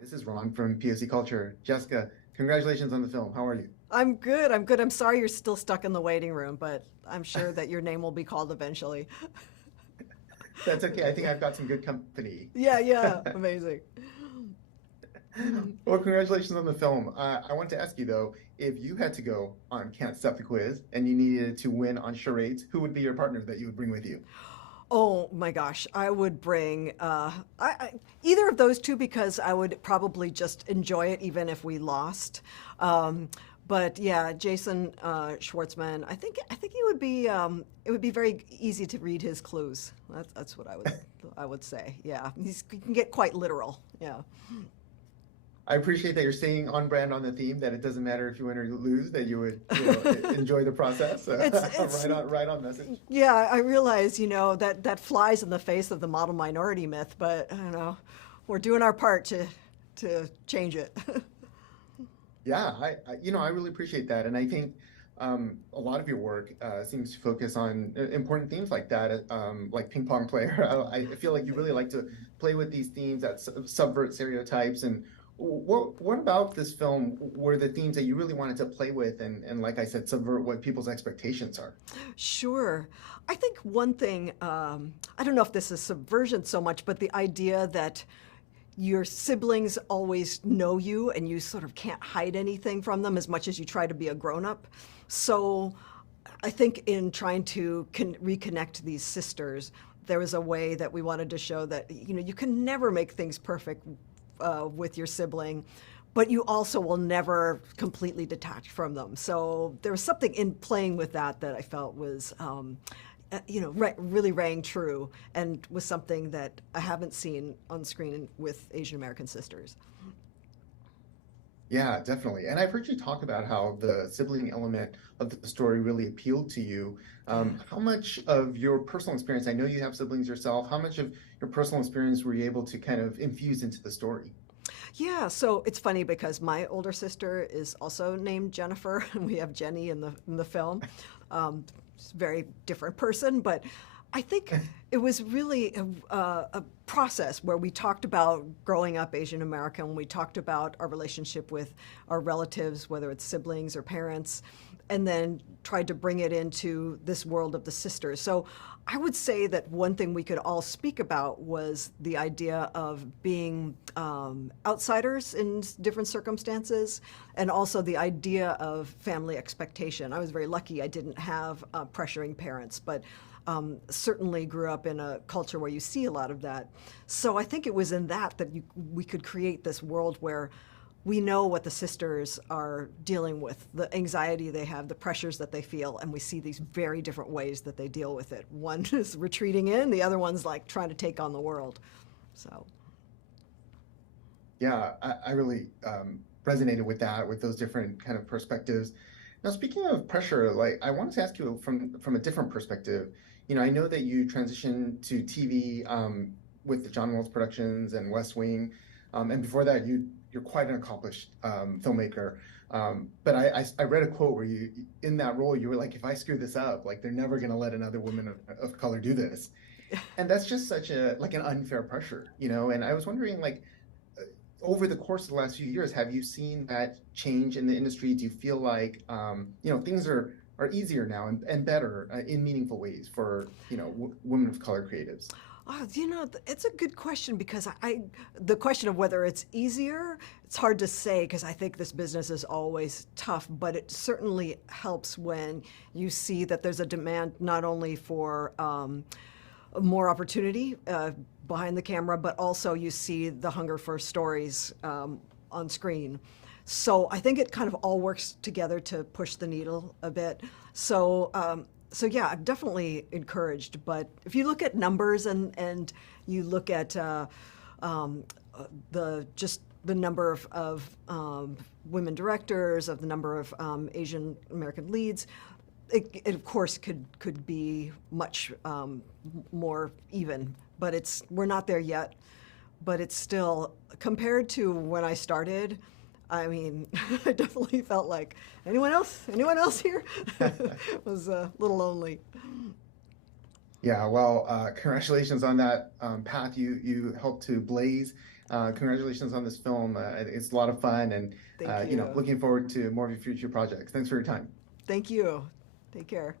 This is Ron from POC Culture. Jessica, congratulations on the film. How are you? I'm good. I'm good. I'm sorry you're still stuck in the waiting room, but I'm sure that your name will be called eventually. That's okay. I think I've got some good company. Yeah. Amazing. Well, congratulations on the film. I want to ask you, though, if you had to go on Can't Stop the Quiz and you needed to win on charades, who would be your partner that you would bring with you? Oh my gosh, I would bring either of those two because I would probably just enjoy it even if we lost. But yeah, Jason Schwartzman, I think it would be very easy to read his clues. That's what I would say. Yeah, he can get quite literal. Yeah. I appreciate that you're staying on brand on the theme, that it doesn't matter if you win or lose, that you would enjoy the process. It's right on message. Yeah, I realize, that flies in the face of the model minority myth, but I don't know, we're doing our part to change it. Yeah, I really appreciate that, and I think a lot of your work seems to focus on important themes like that, like ping pong player. I feel like you really like to play with these themes that subvert stereotypes. And what about this film were the themes that you really wanted to play with and like I said, subvert what people's expectations are? Sure. I think one thing, I don't know if this is subversion so much, but the idea that your siblings always know you and you sort of can't hide anything from them as much as you try to be a grown-up. So I think in trying to reconnect these sisters, there was a way that we wanted to show that, you can never make things perfect with your sibling, but you also will never completely detach from them. So there was something in playing with that I felt was, really rang true and was something that I haven't seen on screen with Asian American sisters. Yeah, definitely. And I've heard you talk about how the sibling element of the story really appealed to you. How much of your personal experience, I know you have siblings yourself, how much of your personal experience were you able to kind of infuse into the story? Yeah, so it's funny because my older sister is also named Jennifer, and we have Jenny in the film. She's a very different person, but I think it was really a process where we talked about growing up Asian American, we talked about our relationship with our relatives, whether it's siblings or parents, and then tried to bring it into this world of the sisters. So I would say that one thing we could all speak about was the idea of being outsiders in different circumstances, and also the idea of family expectation. I was very lucky I didn't have pressuring parents, but certainly grew up in a culture where you see a lot of that. So I think it was in that we could create this world where we know what the sisters are dealing with, the anxiety they have, the pressures that they feel, and we see these very different ways that they deal with it. One is retreating in, the other one's like trying to take on the world. So. Yeah, I really resonated with that, with those different kind of perspectives. Now, speaking of pressure, like I wanted to ask you from a different perspective. I know that you transitioned to TV with the John Wells Productions and West Wing, and before that, you're quite an accomplished filmmaker. But I read a quote where in that role, you were like, if I screw this up, like they're never going to let another woman of color do this, and that's just such an unfair pressure, And I was wondering, like, over the course of the last few years, have you seen that change in the industry? Do you feel like things are easier now and better in meaningful ways for women of color creatives? Oh, it's a good question because the question of whether it's easier, it's hard to say because I think this business is always tough, but it certainly helps when you see that there's a demand not only for more opportunity behind the camera, but also you see the hunger for stories on screen. So I think it kind of all works together to push the needle a bit. So yeah, I'm definitely encouraged. But if you look at numbers and you look at the number of women directors, of the number of Asian American leads, it of course could be much more even. But we're not there yet. But it's still, compared to when I started, I mean, I definitely felt like, anyone else here? It was a little lonely. Yeah, well, congratulations on that path you helped to blaze. Congratulations on this film. It's a lot of fun, and Thank you know, you. looking forward to more of your future projects. Thanks for your time. Thank you. Take care.